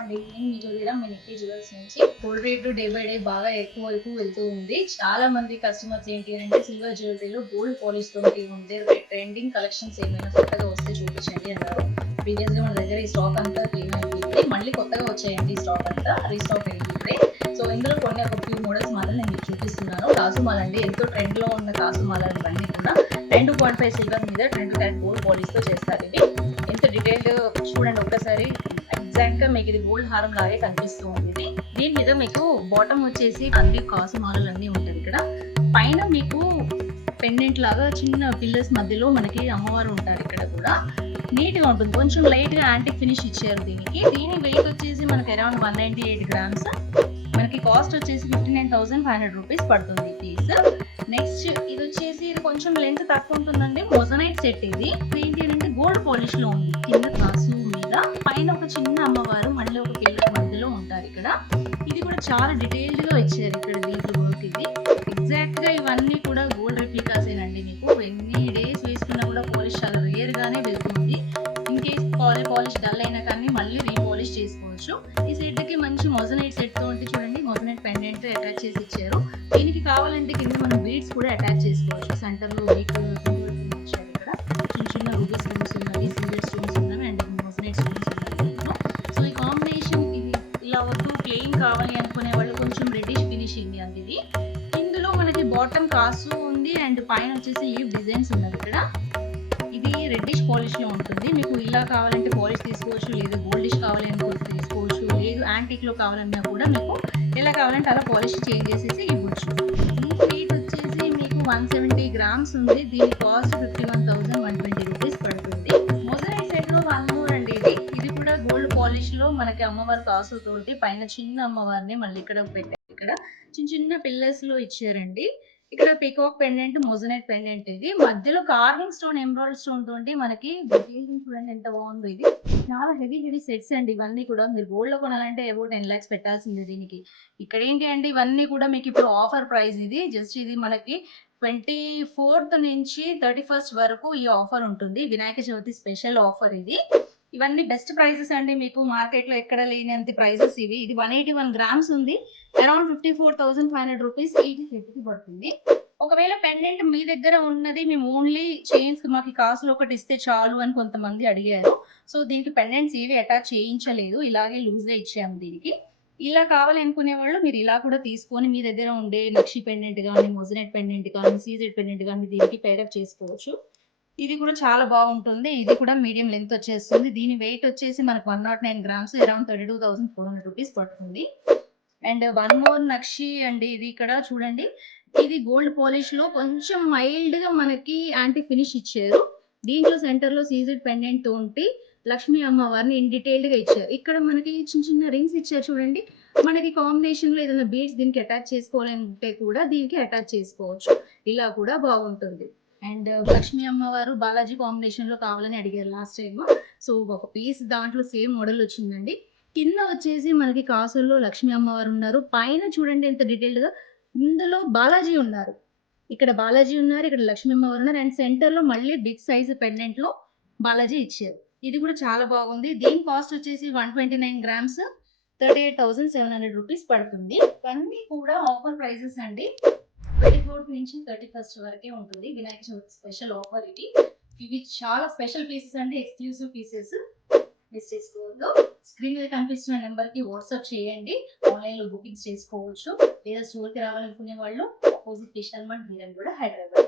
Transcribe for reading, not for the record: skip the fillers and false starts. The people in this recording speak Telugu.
అండి. నేను మీ జ్యోతిరా, మీ నిక్కీ జ్యువెల్స్ నుంచి. Gold rate day by day బాగా ఎక్కువ వెళ్తూ ఉంది. చాలా మంది కస్టమర్స్ ఏంటి అంటే సిల్వర్ జ్యువెలరీలో గోల్డ్ పాలిష్ తోటి ఉండే ట్రెండింగ్ కలెక్షన్స్ ఏమైనా కొత్తగా వస్తే చూపించండి అన్నారు. ప్రీవియస్ గా మన దగ్గర ఈ స్టాక్ అంతా క్లీన్ అయిపోయింది. మళ్ళీ కొత్తగా వచ్చాయండి ఈ స్టాక్ అంతా రీస్టాక్ అయిపోయింది. సో ఇందులో కొన్ని ఒక ఫ్యూ మోడల్స్ మాత్రం నేను మీకు చూపిస్తున్నాను. కాసు మాల అండి, ఎంతో ట్రెండ్ లో ఉన్న కాసు మాలలు ఇవన్నీ కూడా 2.5 సిల్వర్ మీద 20 క్యారెట్ గోల్డ్ పాలిష్ తో చేస్తారు. ఇది ఎంత డీటెయిల్డ్ చూడండి ఒక్కసారి. ఎగ్జాక్ట్ గా మీకు ఇది గోల్డ్ హారం లాగే కనిపిస్తూ ఉంది. దీని మీద మీకు బాటమ్ వచ్చేసి అన్ని కాసు మాలలు అన్ని ఉంటుంది. ఇక్కడ పైన మీకు పెండెంట్ లాగా చిన్న పిల్లర్స్ మధ్యలో మనకి అమ్మవారు ఉంటారు. ఇక్కడ కూడా నీట్ గా ఉంటుంది. కొంచెం లైట్ గా యాంటిక్ ఫినిష్ ఇచ్చారు దీనికి. దీని వెయిట్ వచ్చేసి మనకి అరౌండ్ 198 గ్రామ్స్. మనకి కాస్ట్ వచ్చేసి 59,500 రూపీస్ పడుతుంది పీస్. నెక్స్ట్ ఇది వచ్చేసి ఇది కొంచెం లెంత్ తక్కువ ఉంటుందండి. మొజనైట్ సెట్ ఇది ఏంటి అంటే గోల్డ్ పాలిష్ లో ఉంది. కింద కాసు మీద పైన ఒక చిన్న అమ్మవారు మళ్ళీ ఒక పిల్లల మధ్యలో ఉంటారు. ఇక్కడ ఇది కూడా చాలా డీటెయిల్డ్ గా ఇచ్చారు. ఇక్కడ దీంట్లో వర్క్ ఇది ఎగ్జాక్ట్ గా ఇవన్నీ కూడా గోల్డ్ రెప్లికాస్ ఏనండి. మీకు ఎన్ని డేస్ వేసుకున్నా కూడా పాలిష్ చాలా రేర్ గానే వెళ్తుంది. ఇన్ కేస్ పాలిష్ డల్ అయినా కానీ మళ్ళీ రీపాలిష్ చేసుకోవచ్చు. ఈ సెట్ కి మంచి మొజనైట్ సెట్ తో ఉంటే చూడండి, మొజనైట్ పెండెంట్ అటాచ్ చేసి ఇచ్చారు. దీనికి కావాలంటే కింద మనం బీడ్స్ కూడా అటాచ్ చేసుకోవచ్చు. సెంటర్ లో వీక్ ఇచ్చారు. ఇక్కడ చిన్న చిన్న రూబీ స్టోన్స్ ఉన్నవి, సిల్వర్ స్టోన్స్ ఉన్నవి అండ్ మొజనైట్ స్టోన్స్ ఉన్నవి. సో ఈ కాంబినేషన్ ఇది ఇలా వద్దు ప్లెయిన్ కావాలి అనుకునే వాళ్ళు కొంచెం రెడ్డిష్ ఫినిషింగ్ అండి. ఇది ఇందులో మనకి బాటమ్ కాసు ఉంది అండ్ పైన వచ్చేసి ఈ డిజైన్స్ ఉన్నది. ఇక్కడ ఇది రెడ్డిష్ పాలిష్ లో ఉంటుంది. మీకు ఇలా కావాలంటే పాలిష్ తీసుకోవచ్చు, లేదు గోల్డిష్ కావాలి అనుకుంటే తీసుకోవచ్చు, లేదు యాంటిక్ లో కావాలన్నా కూడా మీకు ఎలా కావాలంటే అలా పాలిష్ చేంజ్ చేసేసి ఇవ్వచ్చు. ఈ వెయిట్ వచ్చేసి మీకు 170 గ్రామ్స్ ఉంది. దీని కాస్ట్ 51,120 రూపీస్ పడుతుంది. మొజనైట్ సెట్ లో వన్ మోర్ అండి. ఇది కూడా గోల్డ్ పాలిష్ లో మనకి అమ్మవారి కాసు తోటి పైన చిన్న అమ్మవారిని మళ్ళీ ఇక్కడ పెట్టారు. ఇక్కడ చిన్న చిన్న పిల్లర్స్ లో ఇచ్చారండి. ఇక్కడ పీకాక్ పెండెంట్, మొజనైట్ పెండెంట్ ఇది మధ్యలో కార్వింగ్ స్టోన్, ఎంబ్రాయిడరీ స్టోన్ తోటి మనకి చూడండి ఎంత బాగుందో. ఇది చాలా హెవీ సెట్స్ అండి. ఇవన్నీ కూడా మీరు గోల్డ్ లో కొనాలంటే అబౌట్ 10 lakhs పెట్టాల్సింది దీనికి. ఇక్కడ ఏంటి అంటే ఇవన్నీ కూడా మీకు ఇప్పుడు ఆఫర్ ప్రైస్. ఇది జస్ట్ ఇది మనకి 24th నుంచి 31st వరకు ఈ ఆఫర్ ఉంటుంది. వినాయక చవితి స్పెషల్ ఆఫర్ ఇది. ఇవన్నీ బెస్ట్ ప్రైసెస్ అండి. మీకు మార్కెట్ లో ఎక్కడ లేనంత ప్రైసెస్ ఇవి. ఇది 181 గ్రామ్స్ ఉంది. అరౌండ్ 54,500 రూపీస్ ఈ సెట్ కి పడుతుంది. ఒకవేళ పెండెంట్ మీ దగ్గర ఉన్నది మేము ఓన్లీ చైన్స్ మాకు కాసులు ఒకటి ఇస్తే చాలు అని కొంతమంది అడిగారు. సో దీనికి పెండెంట్స్ ఏవి అటాచ్ చేయించలేదు, ఇలాగే లూజ్ గా ఇచ్చాము దీనికి. ఇలా కావాలి అనుకునే వాళ్ళు మీరు ఇలా కూడా తీసుకొని మీ దగ్గర ఉండే నక్షి పెండెంట్ కానీ, మొజనైట్ పెండెంట్ కానీ, సీజెడ్ పెండెంట్ కానీ దీనికి పేరప్ చేసుకోవచ్చు. ఇది కూడా చాలా బాగుంటుంది. ఇది కూడా మీడియం లెంత్ వచ్చేస్తుంది. దీని వెయిట్ వచ్చేసి మనకు 109 గ్రామ్స్, అరౌండ్ 32,400 రూపీస్ పడుతుంది. అండ్ వన్ మోర్ నక్షి అండి. ఇది ఇక్కడ చూడండి, ఇది గోల్డ్ పాలిష్ లో కొంచెం మైల్డ్ గా మనకి యాంటీ ఫినిష్ ఇచ్చారు. దీంట్లో సెంటర్ లో సీజెడ్ పెండెంట్ తోటి లక్ష్మీ అమ్మవారిని ఇన్ డీటెయిల్డ్ గా ఇచ్చారు. ఇక్కడ మనకి చిన్న చిన్న రింగ్స్ ఇచ్చారు చూడండి. మనకి కాంబినేషన్ లో ఏదైనా బీడ్స్ దీనికి అటాచ్ చేసుకోవాలంటే కూడా దీనికి అటాచ్ చేసుకోవచ్చు. ఇలా కూడా బాగుంటుంది. అండ్ లక్ష్మీ అమ్మవారు బాలాజీ కాంబినేషన్ లో కావాలని అడిగారు లాస్ట్ టైం. సో ఒక పీస్ దాంట్లో సేమ్ మోడల్ వచ్చిందండి. కింద వచ్చేసి మనకి కాసుల్లో లక్ష్మీ అమ్మవారు ఉన్నారు. పైన చూడండి ఎంత డీటెయిల్డ్ గా. ఇందులో బాలాజీ ఉన్నారు. ఇక్కడ బాలాజీ ఉన్నారు, ఇక్కడ లక్ష్మీ అమ్మవారు ఉన్నారు అండ్ సెంటర్ లో మళ్ళీ బిగ్ సైజ్ పెండెంట్ లో బాలాజీ ఇచ్చారు. ఇది కూడా చాలా బాగుంది. దీని కాస్ట్ వచ్చేసి 129 గ్రామ్స్, 38,700 రూపీస్ పడుతుంది. ఇవన్నీ కూడా ఆఫర్ ప్రైసెస్ అండి. 24th నుంచి 31st వరకే ఉంటుంది. వినాయక చవితి స్పెషల్ ఆఫర్ ఇది. ఇవి చాలా స్పెషల్ పీసెస్ అండి, ఎక్స్క్లూసివ్ పీసెస్. మిస్ చేసుకోవద్దు. స్క్రీన్ మీద కనిపిస్తున్న నెంబర్ కి వాట్సాప్ చేయండి. ఆన్లైన్ లో బుకింగ్స్ చేసుకోవచ్చు. లేదా స్టోర్ కి రావాలనుకునే వాళ్ళు ఆపోజిట్ కిషన్ మండ్, కూడా హైదరాబాద్.